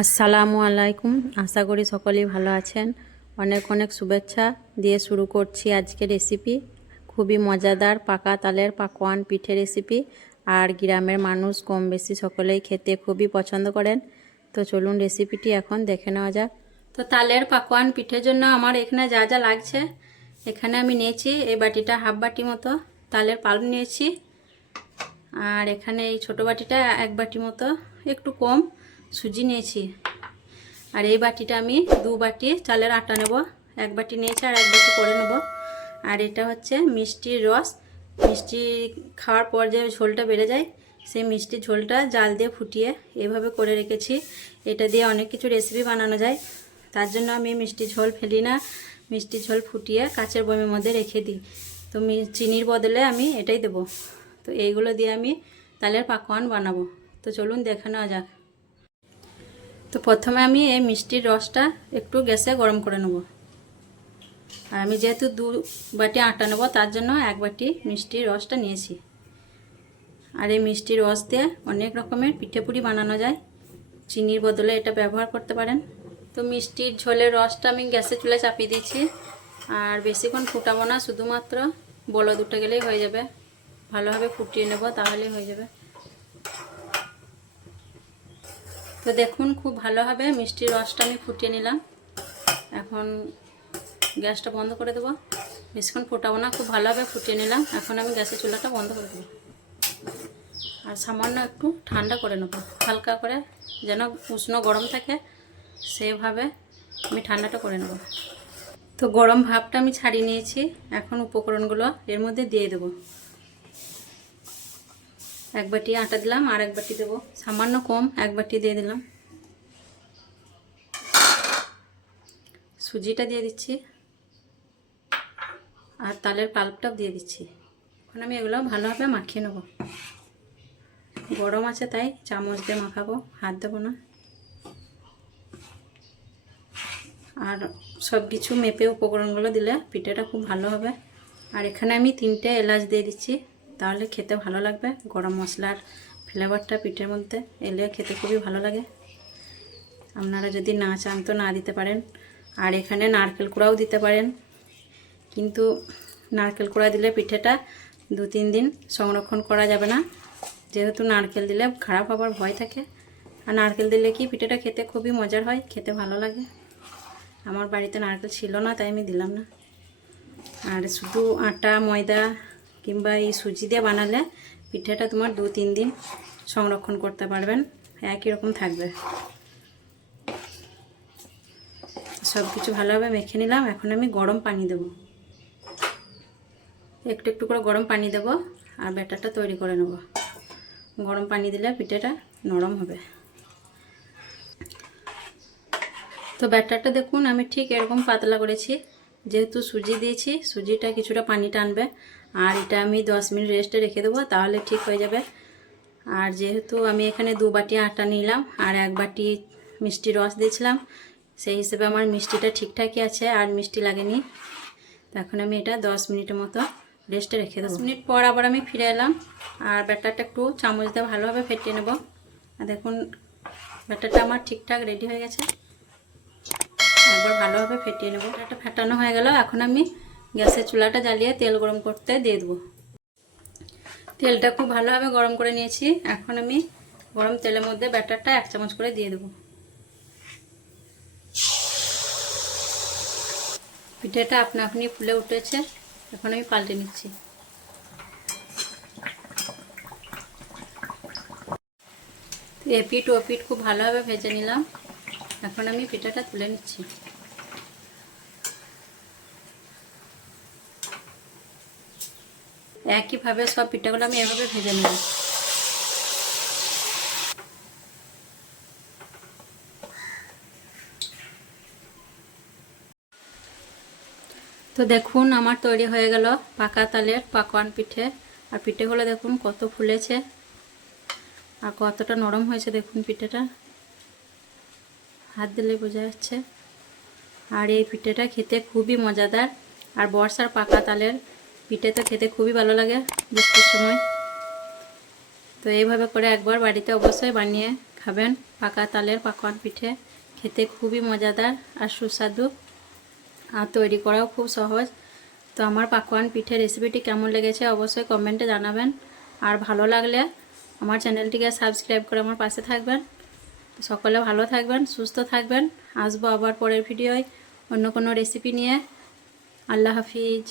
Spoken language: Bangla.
আসসালামু আলাইকুম। আশা করি সকলেই ভালো আছেন। অনেক অনেক শুভেচ্ছা দিয়ে শুরু করছি আজকে রেসিপি। খুবই মজাদার পাকা তালের পাকোয়ান পিঠে রেসিপি। আর গ্রামের মানুষ কম বেশি সকলেই খেতে খুবই পছন্দ করেন। তো চলুন রেসিপিটি এখন দেখে নেওয়া যাক। তো তালের পাকোয়ান পিঠের জন্য আমার এখানে যা যা লাগছে, এখানে আমি নিয়েছি এই বাটিটা হাফ বাটি মতো তালের পাল্প নিয়েছি। আর এখানে এই ছোটো বাটিটা এক বাটি মতো একটু কম সুজি নিয়েছি। আর এই বাটিটা আমি দু বাটি চালের আটা নেব, এক বাটি নিয়েছি আর এক বাটি করে নেব। আর এটা হচ্ছে মিষ্টির রস। মিষ্টি খাওয়ার পর যে ঝোলটা বেড়ে যায়, সেই মিষ্টির ঝোলটা জাল দিয়ে ফুটিয়ে এভাবে করে রেখেছি। এটা দিয়ে অনেক কিছু রেসিপি বানানো যায়, তার জন্য আমি মিষ্টি ঝোল ফেলি না, মিষ্টি ঝোল ফুটিয়ে কাচের বয়মের মধ্যে রেখে দিই। তো চিনির বদলে আমি এটাই দেব। তো এইগুলো দিয়ে আমি তালের পাকোয়ান বানাবো। তো চলুন দেখে নেওয়া যাক। তো প্রথমে আমি এই মিষ্টির রসটা একটু গ্যাসে গরম করে নেব। আর আমি যেহেতু দু বাটি আটা নেব, তার জন্য এক বাটি মিষ্টির রসটা নিয়েছি। আর এই মিষ্টির রস দিয়ে অনেক রকমের পিঠেপুলি বানানো যায়, চিনির বদলে এটা ব্যবহার করতে পারেন। তো মিষ্টির ঝোলের রসটা আমি গ্যাসে চুলে চাপিয়ে দিয়েছি। আর বেশিক্ষণ ফুটাবো না, শুধুমাত্র বলদ উঠে গেলেই হয়ে যাবে। ভালোভাবে ফুটিয়ে নেব, তাহলেই হয়ে যাবে। তো দেখুন খুব ভালোভাবে মিষ্টির রসটা আমি ফুটিয়ে নিলাম। এখন গ্যাসটা বন্ধ করে দেবো। বেশিক্ষণ ফোটাবো না, খুব ভালোভাবে ফুটিয়ে নিলাম। এখন আমি গ্যাসের চুলাটা বন্ধ করে দেবো আর সামান্য একটু ঠান্ডা করে নেবো, হালকা করে, যেন উষ্ণ গরম থাকে সেভাবে আমি ঠান্ডাটা করে নেব। তো গরম ভাপটা আমি ছাড়িয়ে নিয়েছি। এখন উপকরণগুলো এর মধ্যে দিয়ে দেবো। এক বাটি আটা দিলাম, আর এক বাটি দেবো, সামান্য কম এক বাটি দিয়ে দিলাম। সুজিটা দিয়ে দিচ্ছি আর তালের পাল্পটা দিয়ে দিচ্ছি। এখন আমি এগুলো ভালোভাবে মাখিয়ে নেব। গরম আছে তাই চামচ দিয়ে মাখাবো, হাত দেবো না। আর সব কিছু মেপে উপকরণগুলো দিলে পিঠেটা খুব ভালো হবে। আর এখানে আমি 3টে এলাচ দিয়ে দিচ্ছি, তাহলে খেতে ভালো লাগবে। গরম মশলার ফ্লেভারটা পিঠের মধ্যে এলে খেতে খুবই ভালো লাগে। আপনারা যদি না চান তো না দিতে পারেন। আর এখানে নারকেল কুড়াও দিতে পারেন, কিন্তু নারকেল কুড়া দিলে পিঠেটা 2-3 দিন সংরক্ষণ করা যাবে না, যেহেতু নারকেল দিলে খারাপ হবার ভয় থাকে। আর নারকেল দিলে কি পিঠেটা খেতে খুবই মজার হয়, খেতে ভালো লাগে। আমার বাড়িতে নারকেল ছিল না, তাই আমি দিলাম না। আর শুধু আটা ময়দা কিংবা এই সুজি দিয়ে বানালে পিঠেটা তোমার 2-3 দিন সংরক্ষণ করতে পারবেন, একই রকম থাকবে। সব কিছু ভালোভাবে মেখে নিলাম। এখন আমি গরম পানি দেব, একটু একটু করে গরম পানি দেব আর ব্যাটারটা তৈরি করে নেব। গরম পানি দিলে পিঠেটা নরম হবে। তো ব্যাটারটা দেখুন আমি ঠিক এরকম পাতলা করেছি, যেহেতু সুজি দিয়েছি সুজিটা কিছুটা পানি টানবে। আর এটা আমি 10 মিনিট রেস্টে রেখে দেবো, তাহলে ঠিক হয়ে যাবে। আর যেহেতু আমি এখানে 2 বাটি আটা নিলাম আর 1 বাটি মিষ্টি রস দিয়েছিলাম, সেই হিসেবে আমার মিষ্টিটা ঠিকঠাকই আছে আর মিষ্টি লাগেনি। তো এখন আমি এটা 10 মিনিটের মতো রেস্টে রেখে দেবো। 10 মিনিট পর আবার আমি ফিরে এলাম আর ব্যাটারটা একটু চামচ দিয়ে ভালোভাবে ফেটিয়ে নেব। আর দেখুন ব্যাটারটা আমার ঠিকঠাক রেডি হয়ে গেছে। একবার ভালোভাবে ফেটিয়ে নেব। এটা ফেটানো হয়ে গেল। এখন আমি গ্যাসের চুলাটা জ্বালিয়ে তেল গরম করতে দিয়ে দেবো। তেলটা খুব ভালোভাবে গরম করে নিয়েছি। এখন আমি গরম তেলের মধ্যে ব্যাটারটা 1 চামচ করে দিয়ে দেবো। পিঠেটা আপনা আপনি ফুলে উঠেছে, এখন আমি পাল্টে নিচ্ছি। এপিঠ ওপিঠ খুব ভালোভাবে ভেজে নিলাম। এখন আমি পিঠাটা তুলে নিচ্ছি। একইভাবে সব পিঠাগুলো আমি এভাবে ভেজে নেব। তো দেখুন আমার তৈরি হয়ে গেল পাকা তালের পাকোয়ান পিঠে। আর পিঠেগুলো দেখুন কত ফুলেছে আর কতটা নরম হয়েছে। দেখুন পিঠেটা হাত দিলে বোঝা যাচ্ছে। আর এই পিঠেটা খেতে খুবই মজাদার। আর বর্ষার পাকা তালের পিঠে তো খেতে খুবই ভালো লাগে বৃষ্টির সময়। তো এইভাবে করে একবার বাড়িতে অবশ্যই বানিয়ে খাবেন পাকা তালের পাকোয়ান পিঠে। খেতে খুবই মজাদার আর সুস্বাদু, আর তৈরি করাও খুব সহজ। তো আমার পাকোয়ান পিঠে রেসিপিটি কেমন লেগেছে অবশ্যই কমেন্টে জানাবেন। আর ভালো লাগলে আমার চ্যানেলটিকে সাবস্ক্রাইব করে আমার পাশে থাকবেন। সকলে ভালো থাকবেন, সুস্থ থাকবেন। আসবো আবার পরের ভিডিওয় অন্য কোনো রেসিপি নিয়ে। আল্লাহ হাফিজ।